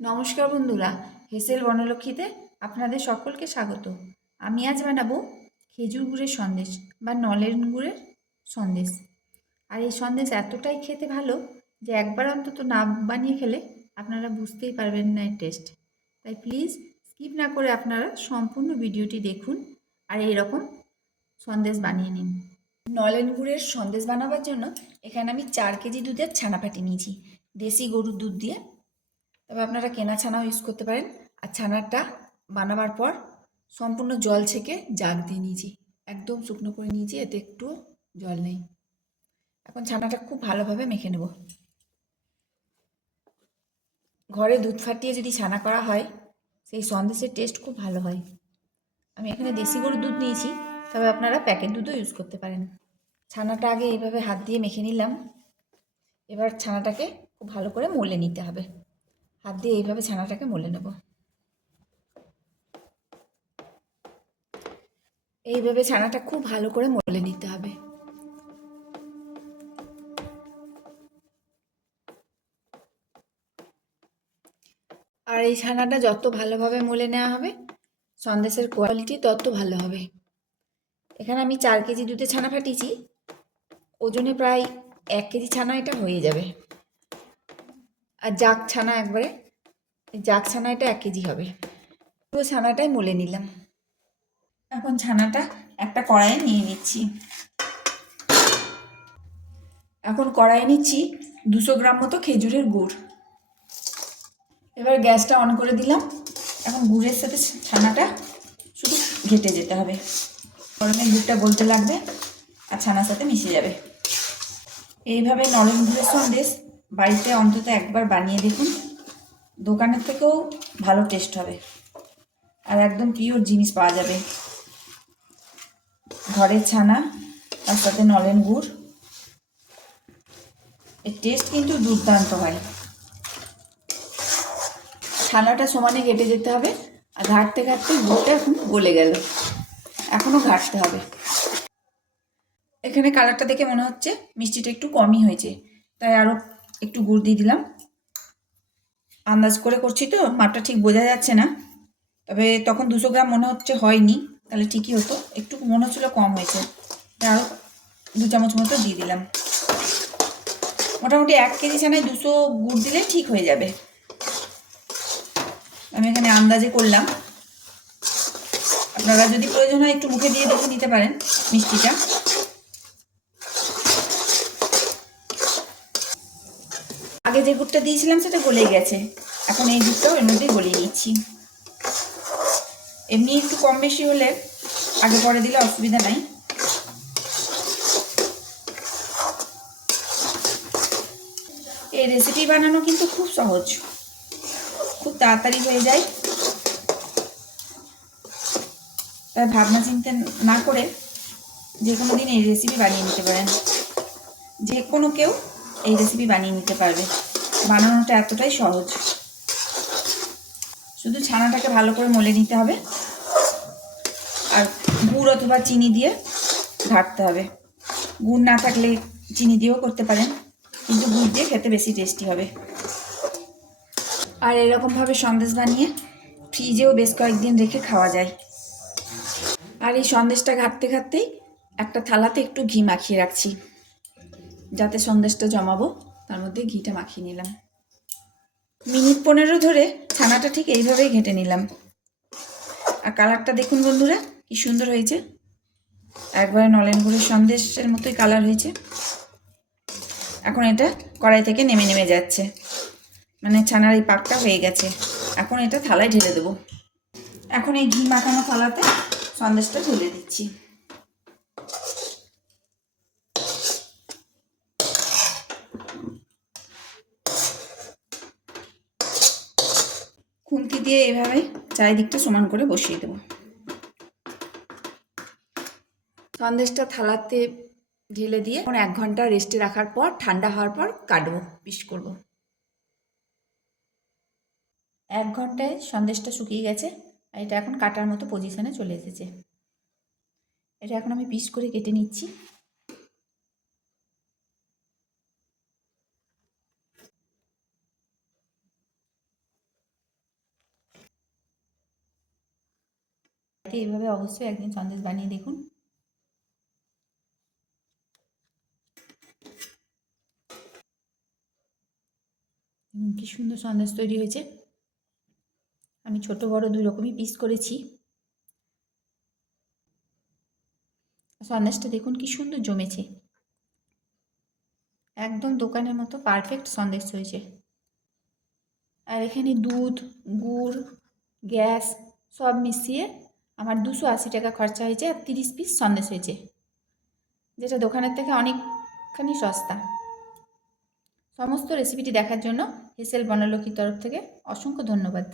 নমস্কার বন্ধুরা, হেসেল বনলক্ষ্মীতে আপনাদের সকলকে স্বাগত। আমি আজ বানাবো খেজুর গুড়ের সন্দেশ বা নলেন গুড়ের সন্দেশ। আর এই সন্দেশ এতটাই খেতে ভালো যে একবার অন্তত না বানিয়ে খেলে আপনারা বুঝতেই পারবেন না এর টেস্ট। তাই প্লিজ স্কিপ না করে আপনারা সম্পূর্ণ ভিডিওটি দেখুন আর এইরকম সন্দেশ বানিয়ে নিন। নলেন গুড়ের সন্দেশ বানাবার জন্য এখানে আমি 4 কেজি দুধের ছানা ফাটিয়ে নিয়েছি, দেশি গরুর দুধ দিয়ে। তবে আপনারা কেনা ছানাও ইউজ করতে পারেন। আর ছানাটা বানাবার পর সম্পূর্ণ জল ছেঁকে জাগ দিয়ে নিয়েছি, একদম শুকনো করে নিয়েছি, এতে একটু জল নেই। এখন ছানাটা খুব ভালোভাবে মেখে নেব। ঘরে দুধ ফাটিয়ে যদি ছানা করা হয় সেই সন্দেশের টেস্ট খুব ভালো হয়। আমি এখানে দেশি গরুর দুধ নিয়েছি, তবে আপনারা প্যাকেট দুধও ইউজ করতে পারেন। ছানাটা আগে এইভাবে হাত দিয়ে মেখে নিলাম। এবার ছানাটাকে খুব ভালো করে মলে নিতে হবে। হাত দিয়ে এইভাবে ছানাটাকে মলে নেব। এইভাবে ছানাটা খুব ভালো করে মলে নিতে হবে। আর এই ছানাটা যত ভালোভাবে মলে নেওয়া হবে সন্দেশের কোয়ালিটি তত ভালো হবে। এখানে আমি 4 কেজি দুধে ছানা ফাটিয়েছি, ওজনে প্রায় 1 কেজি ছানা এটা হয়ে যাবে। আর জাগ ছানা একবারে, জাগ ছানা এটা 1 কেজি হবে। পুরো ছানাটাই মলে নিলাম। এখন ছানাটা একটা কড়াইয়ে নিয়ে নিচ্ছি। এখন কড়াইয়ে নিচ্ছি 200 গ্রাম মতো খেজুরের গুড়। এবার গ্যাসটা অন করে দিলাম। এখন গুড়ের সাথে ছানাটা শুধু ঘেটে যেতে হবে। গরমে গুড়টা গলতে লাগবে আর ছানার সাথে মিশে যাবে। এইভাবে নলেন গুড়ের সন্দেশ বাড়িতে অন্তত একবার বানিয়ে দেখুন, দোকানের থেকেও ভালো টেস্ট হবে আর একদম পিওর জিনিস পাওয়া যাবে। ঘরের ছানা তার সাথে নলেন গুড়, এর টেস্ট কিন্তু দুর্দান্ত হয়। ছানাটা সমানে কেটে যেতে হবে আর ঘাঁটতে ঘাঁটতে গুড়টা এখন গলে গেল, এখনও ঘাঁটতে হবে। এখানে কালারটা দেখে মনে হচ্ছে মিষ্টিটা একটু কমই হয়েছে, তাই আরও একটু গুড় দিয়ে দিলাম। আন্দাজ করে করছি তো মাপটা ঠিক বোঝা যাচ্ছে না, তবে তখন 200 গ্রাম মনে হচ্ছে হয়নি, তাহলে ঠিকই হতো। একটু মনে হচ্ছিলো কম হয়েছে, তাই আরও 2 চামচ মতো দিয়ে দিলাম। মোটামুটি 1 কেজি ছানায় 200 গুড় দিলে ঠিক হয়ে যাবে। আমি এখানে আন্দাজে করলাম, আপনারা যদি প্রয়োজন হয় একটু মুখে দিয়ে দেখে নিতে পারেন মিষ্টিটা। আগে যে গুড়টা দিয়েছিলাম সেটা গলে গেছে, এখন এই গুড়টাও এর মধ্যে গলিয়ে নিচ্ছি। এমনি একটু কম বেশি হলে আগে পরে দিলে অসুবিধা নাই। এই রেসিপি বানানো কিন্তু খুব সহজ, খুব তাড়াতাড়ি হয়ে যায়। তাই ভাবনা চিন্তা না করে যে কোনো দিন এই রেসিপি বানিয়ে নিতে পারেন। যে কোনো কেউ এই রেসিপি বানিয়ে নিতে পারবে, বানানোটা এতটাই সহজ। শুধু ছানাটাকে ভালো করে মলে নিতে হবে আর গুড় অথবা চিনি দিয়ে ঘাঁটতে হবে। গুড় না থাকলে চিনি দিয়েও করতে পারেন, কিন্তু গুড় দিয়ে খেতে বেশি টেস্টি হবে। আর এরকমভাবে সন্দেশ বানিয়ে ফ্রিজেও বেশ কয়েকদিন রেখে খাওয়া যায়। আর এই সন্দেশটা ঘাঁটতে ঘাঁটতেই একটা থালাতে একটু ঘি মাখিয়ে রাখছি, যাতে সন্দেশটা জমাবো তার মধ্যে ঘিটা মাখিয়ে নিলাম। মিনিট 15 ধরে ছানাটা ঠিক এইভাবেই ঘেঁটে নিলাম। আর কালারটা দেখুন বন্ধুরা কি সুন্দর হয়েছে, একবারে নলেন গুড়ের সন্দেশের মতোই কালার হয়েছে। এখন এটা কড়াই থেকে নেমে নেমে যাচ্ছে, মানে ছানার এই পাকটা হয়ে গেছে। এখন এটা থালায় ঢেলে দেবো। এখন এই ঘি মাখানো থালাতে সন্দেশটা ঢেলে দিচ্ছি। খুন্তি দিয়ে এভাবে চারিদিকটা সমান করে বসিয়ে দেবো। সন্দেশটা থালাতে ঢেলে দিয়ে এখন 1 ঘন্টা রেস্টে রাখার পর ঠান্ডা হওয়ার পর কাটবো, পিস করব। 1 ঘন্টায় সন্দেশটা শুকিয়ে গেছে আর এটা এখন কাটার মতো পজিশনে চলে এসেছে। এটা এখন আমি পিস করে কেটে নিচ্ছি। বাড়িতে এইভাবে অবশ্যই একদিন সন্দেশ বানিয়ে দেখুন। কি সুন্দর সন্দেশ তৈরি হয়েছে। আমি ছোট বড় দুই রকমই পিস করেছি। সন্দেশটা দেখুন কি সুন্দর জমেছে, একদম দোকানের মতো পারফেক্ট সন্দেশ হয়েছে। আর এখানে দুধ, গুড়, গ্যাস সব মিশিয়ে আমার 280 টাকা খরচা হয়েছে, আর 30 পিস সন্দেশ হয়েছে, যেটা দোকানের থেকে অনেকখানি সস্তা। সমস্ত রেসিপিটি দেখার জন্য হেসেল বনলক্ষ্মীর তরফ থেকে অসংখ্য ধন্যবাদ।